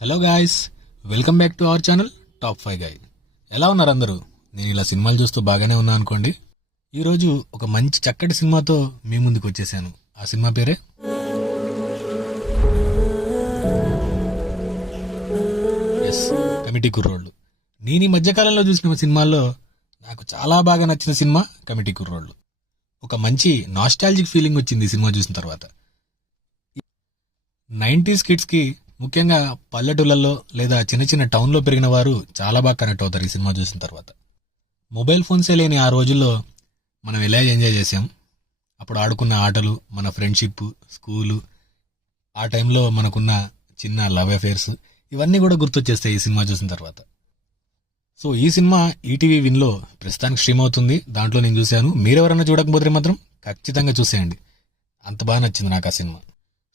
Hello guys, welcome back to our channel top 5 guy. ఎలా ఉన్నారు అందరూ? నేను ఇలా సినిమాలు చూస్తూ బాగానే ఉన్నా అనుకోండి. ఈరోజు ఒక మంచి చక్కటి సినిమాతో మీ ముందుకు వచ్చేసాను. ఆ సినిమా పేరే కమిటీ కుర్రోళ్ళు. నేను ఈ మధ్యకాలంలో చూసిన సినిమాల్లో నాకు చాలా బాగా నచ్చిన సినిమా కమిటీ కుర్రోళ్ళు. ఒక మంచి నాస్టాలజిక్ ఫీలింగ్ వచ్చింది ఈ సినిమా చూసిన తర్వాత. 90s కిడ్స్ కి, ముఖ్యంగా పల్లెటూళ్ళల్లో లేదా చిన్న చిన్న టౌన్లో పెరిగిన వారు చాలా బాగా కనెక్ట్ అవుతారు ఈ సినిమా చూసిన తర్వాత. మొబైల్ ఫోన్సే లేని ఆ రోజుల్లో మనం ఎలా ఎంజాయ్ చేసాం. అప్పుడు ఆడుకున్న ఆటలు, మన ఫ్రెండ్షిప్, స్కూలు, ఆ టైంలో మనకున్న చిన్న లవ్ అఫేర్స్, ఇవన్నీ కూడా గుర్తొచ్చేస్తాయి ఈ సినిమా చూసిన తర్వాత. సో ఈ సినిమా ఈటీవీ విన్లో ప్రస్తుతానికి స్ట్రీమ్ అవుతుంది. దాంట్లో నేను చూశాను. మీరెవరన్నా చూడకపోతే మాత్రం ఖచ్చితంగా చూసేయండి. అంత బాగా నచ్చింది నాకు ఆ సినిమా.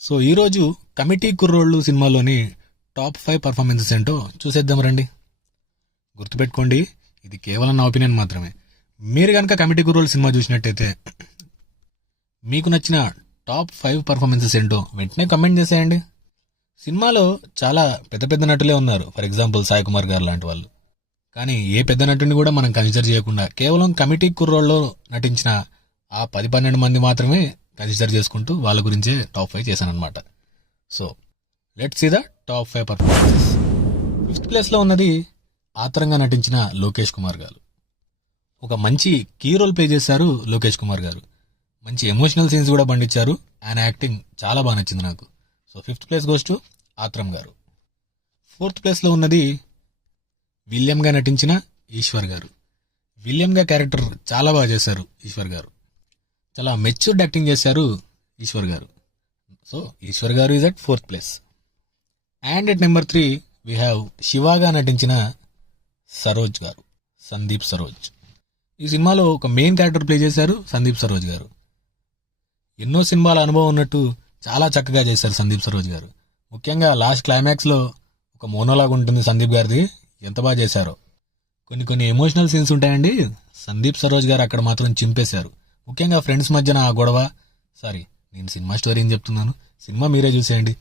సో ఈరోజు కమిటీ కుర్రోళ్ళు సినిమాలోని టాప్ 5 పర్ఫార్మెన్సెస్ ఏంటో చూసేద్దాం రండి. గుర్తుపెట్టుకోండి, ఇది కేవలం నా ఒపీనియన్ మాత్రమే. మీరు కనుక కమిటీ కుర్రోళ్ళు సినిమా చూసినట్టయితే మీకు నచ్చిన టాప్ 5 పర్ఫార్మెన్సెస్ ఏంటో వెంటనే కమెంట్ చేసేయండి. సినిమాలో చాలా పెద్ద పెద్ద నటులే ఉన్నారు. ఫర్ ఎగ్జాంపుల్ సాయి కుమార్ గారు లాంటి వాళ్ళు. కానీ ఏ పెద్ద నటుని కూడా మనం కన్సిడర్ చేయకుండా కేవలం కమిటీ కుర్రోళ్ళలో నటించిన ఆ 10-12 మంది మాత్రమే కన్సిడర్ చేసుకుంటూ వాళ్ళ గురించే టాప్ 5 చేశానమాట. So let's see the top 5 performances. 5th ప్లేస్లో ఉన్నది ఆతరంగా నటించిన లోకేష్ కుమార్ గారు. ఒక మంచి కీ రోల్ ప్లే చేశారు లోకేష్ కుమార్ గారు. మంచి ఎమోషనల్ సీన్స్ కూడా పండించారు. ఆయన యాక్టింగ్ చాలా బాగా నచ్చింది నాకు. So 5th place goes to Athram garu. 4th ప్లేస్లో ఉన్నది విలియంగా నటించిన ఈశ్వర్ గారు. విలియంగా క్యారెక్టర్ చాలా బాగా చేశారు ఈశ్వర్ గారు. చాలా మెచ్యూర్డ్ యాక్టింగ్ చేశారు ఈశ్వర్ గారు. So Eshwar garu is at 4th place. And at number 3 we have శివాగా నటించిన సరోజ్ గారు, సందీప్ సరోజ్. ఈ సినిమాలో ఒక మెయిన్ క్యారెక్టర్ ప్లే చేశారు సందీప్ సరోజ్ గారు. ఎన్నో సినిమాల అనుభవం ఉన్నట్టు చాలా చక్కగా చేశారు సందీప్ సరోజ్ గారు. ముఖ్యంగా లాస్ట్ క్లైమాక్స్లో ఒక మోనోలాగ్ ఉంటుంది సందీప్ గారిది. ఎంత బాగా చేశారో. కొన్ని ఎమోషనల్ సీన్స్ ఉంటాయండి. సందీప్ సరోజ్ గారు అక్కడ మాత్రం చింపేశారు. ముఖ్యంగా ఫ్రెండ్స్ మధ్యన ఆ గొడవ. సారీ, నేను సినిమా స్టోరీ ఏం చెప్తున్నాను, సినిమా మీరే చూసేయండి.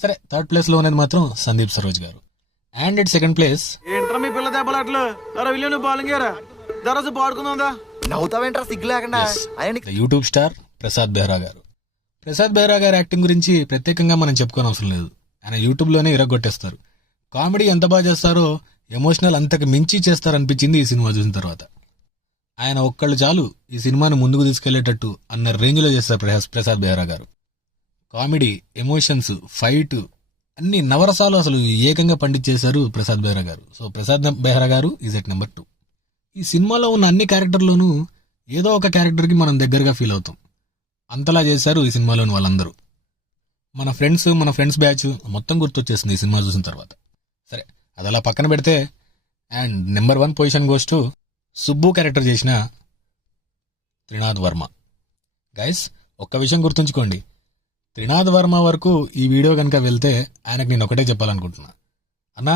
సరే, 3rd ప్లేస్లో ఉన్నది మాత్రం సందీప్ సరోజ్ గారు. And at 2nd place YouTube star Prasad Behra గారు. ప్రసాద్ బెహ్రా గారి యాక్టింగ్ గురించి ప్రత్యేకంగా మనం చెప్పుకోని అవసరం లేదు. ఆయన యూట్యూబ్లోనే ఇరగొట్టేస్తారు. కామెడీ ఎంత బాగా చేస్తారో ఎమోషనల్ అంతకు మించి చేస్తారనిపించింది ఈ సినిమా చూసిన తర్వాత. ఆయన ఒక్కళ్ళు చాలు ఈ సినిమాను ముందుకు తీసుకెళ్లేటట్టు అన్న రేంజ్లో చేస్తారు ప్రసాద్ బెహ్రా గారు. కామెడీ, ఎమోషన్స్, ఫైట్ అన్ని నవరసాలు అసలు ఏకంగా పండించేశారు ప్రసాద్ బెహ్రా గారు. సో ప్రసాద్ బెహ్రా గారు ఈజ్ ఎట్ నెంబర్ 2. ఈ సినిమాలో ఉన్న అన్ని క్యారెక్టర్లోనూ ఏదో ఒక క్యారెక్టర్కి మనం దగ్గరగా ఫీల్ అవుతాం. అంతలా చేశారు ఈ సినిమాలోని వాళ్ళందరూ. మన ఫ్రెండ్స్ బ్యాచ్ మొత్తం గుర్తొచ్చేసింది ఈ సినిమా చూసిన తర్వాత. సరే, అది అలా పక్కన పెడితే and number 1 position goes to Subbu character చేసిన త్రినాథ్ వర్మ. గైస్, ఒక్క విషయం గుర్తుంచుకోండి. త్రినాథ్ వర్మ వరకు ఈ వీడియో కనుక వెళ్తే ఆయనకు నేను ఒకటే చెప్పాలనుకుంటున్నా. అన్నా,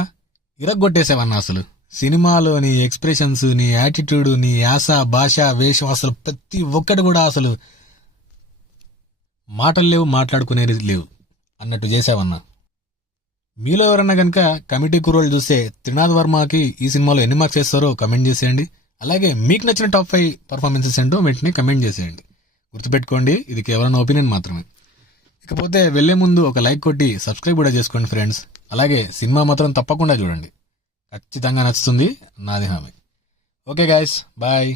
ఇరగ్గొట్టేసావన్నా. అసలు సినిమాలో నీ ఎక్స్ప్రెషన్స్, నీ యాటిట్యూడ్, నీ యాస, భాష, వేషం, అసలు ప్రతి ఒక్కటి కూడా అసలు మాటలు లేవు, మాట్లాడుకునేది లేవు అన్నట్టు చేసావన్నా. మీలో ఎవరన్నా కనుక కమిటీ కుర్రోళ్ళు చూస్తే త్రినాథ్ వర్మకి ఈ సినిమాలో ఎన్ని మార్క్స్ వేస్తారో కమెంట్ చేసేయండి. అలాగే మీకు నచ్చిన టాప్ 5 పర్ఫార్మెన్సెస్ ఏంటో వెంటనే కమెంట్ చేసేయండి. గుర్తుపెట్టుకోండి, ఇది కేవలం ఒపీనియన్ మాత్రమే. ఇకపోతే వెళ్లే ముందు ఒక లైక్ కొట్టి సబ్స్క్రైబ్ కూడా చేసుకోండి ఫ్రెండ్స్. అలాగే సినిమా మాత్రం తప్పకుండా చూడండి, ఖచ్చితంగా నచ్చుతుంది, నాది హామీ. Okay guys, bye.